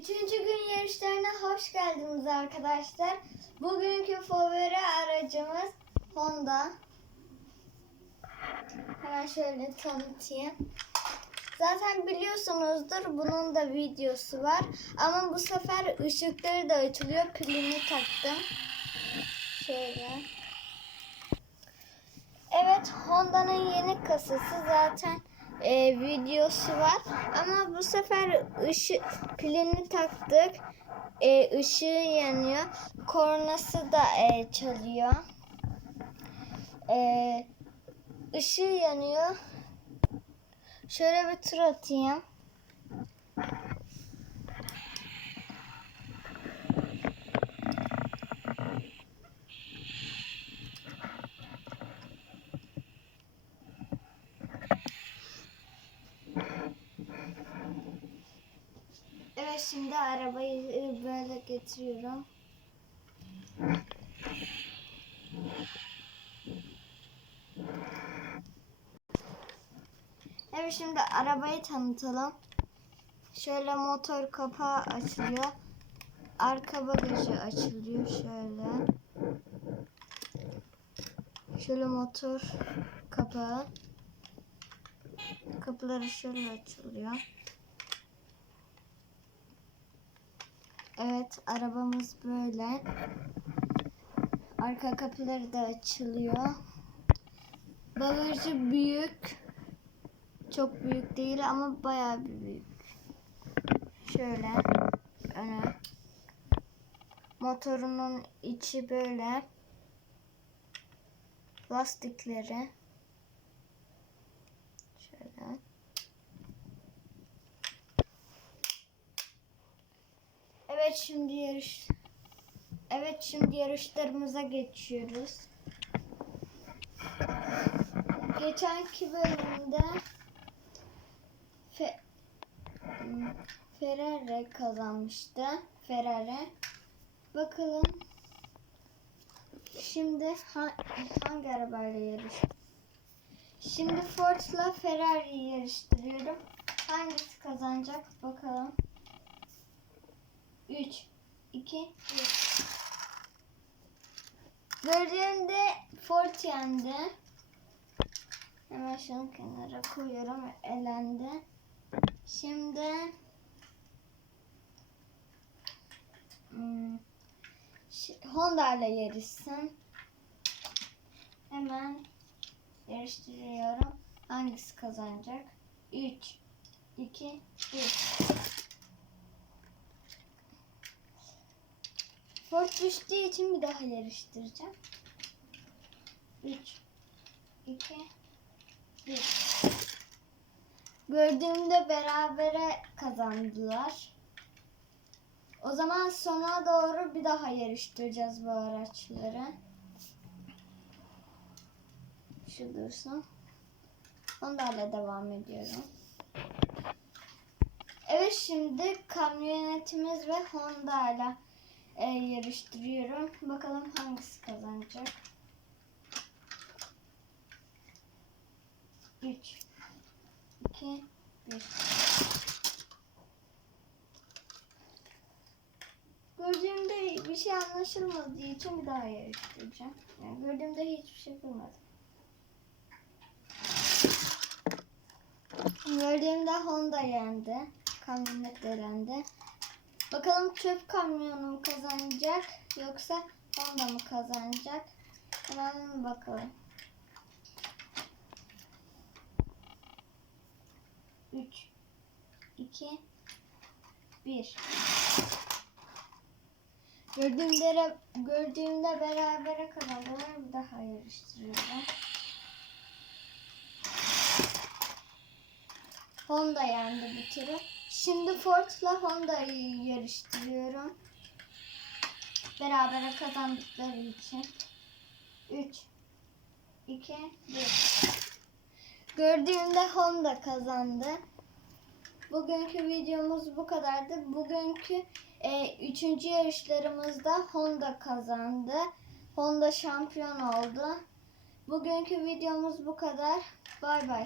Üçüncü gün yarışlarına hoş geldiniz arkadaşlar. Bugünkü favori aracımız Honda. Hemen şöyle tanıtayım. Zaten biliyorsunuzdur bunun da videosu var. Ama bu sefer ışıkları da açılıyor. Pilini taktım. Şöyle. Evet Honda'nın yeni kasası zaten e, videosu var. Ama bu sefer ışık pilini taktık. E, ışığı yanıyor. Kornası da e, çalıyor. E, ışığı yanıyor. Şöyle bir tur atayım. Evet şimdi arabayı e, böyle getiriyorum. Evet şimdi arabayı tanıtalım. Şöyle motor kapağı açılıyor. Arka bagajı açılıyor şöyle. Şöyle motor kapağı. Kapıları şöyle açılıyor. Evet arabamız böyle. Arka kapıları da açılıyor. Bagajı büyük. Çok büyük değil ama bayağı büyük. Şöyle öne. Motorunun içi böyle. Lastikleri. Şöyle. Evet şimdi yarış. Evet şimdi yarışlarımıza geçiyoruz. Geçenki bölümde Fe, Ferrari kazanmıştı. Ferrari. Bakalım şimdi ha- hangi arabayla yarış? Şimdi Ford'la Ferrari'yi yarıştırıyorum. Hangisi kazanacak bakalım. 3 2 1 Gördüğümde Ford yendi. Hemen şunu kenara koyuyorum. Elendi. Şimdi hmm, Honda ile yarışsın. Hemen yarıştırıyorum. Hangisi kazanacak? 3 2 1 Ford düştüğü için bir daha yarıştıracağım. 3 2 1 Gördüğümde berabere kazandılar. O zaman sona doğru bir daha yarıştıracağız bu araçları. Şu dursun. Onlarla devam ediyorum. Evet şimdi kamyonetimiz ve Honda ile e, yarıştırıyorum. Bakalım hangisi kazanacak. 3 2 1 Gördüğümde bir şey anlaşılmadığı için bir daha yarıştıracağım. Yani gördüğümde hiçbir şey bulmadım. Gördüğümde Honda yendi. Kamyonet de yendi. Bakalım çöp kamyonu mu kazanacak yoksa Honda mı kazanacak? Hemen bakalım. 3 2 1 Gördüğümde gördüğümde berabere kazandılar. Bir daha yarıştırıyorum. Honda yendi bir kere. Şimdi Ford'la Honda'yı yarıştırıyorum. Berabere kazandıkları için. 3 2 1 Gördüğümde Honda kazandı. Bugünkü videomuz bu kadardı. Bugünkü e, üçüncü yarışlarımızda Honda kazandı. Honda şampiyon oldu. Bugünkü videomuz bu kadar. Bay bay.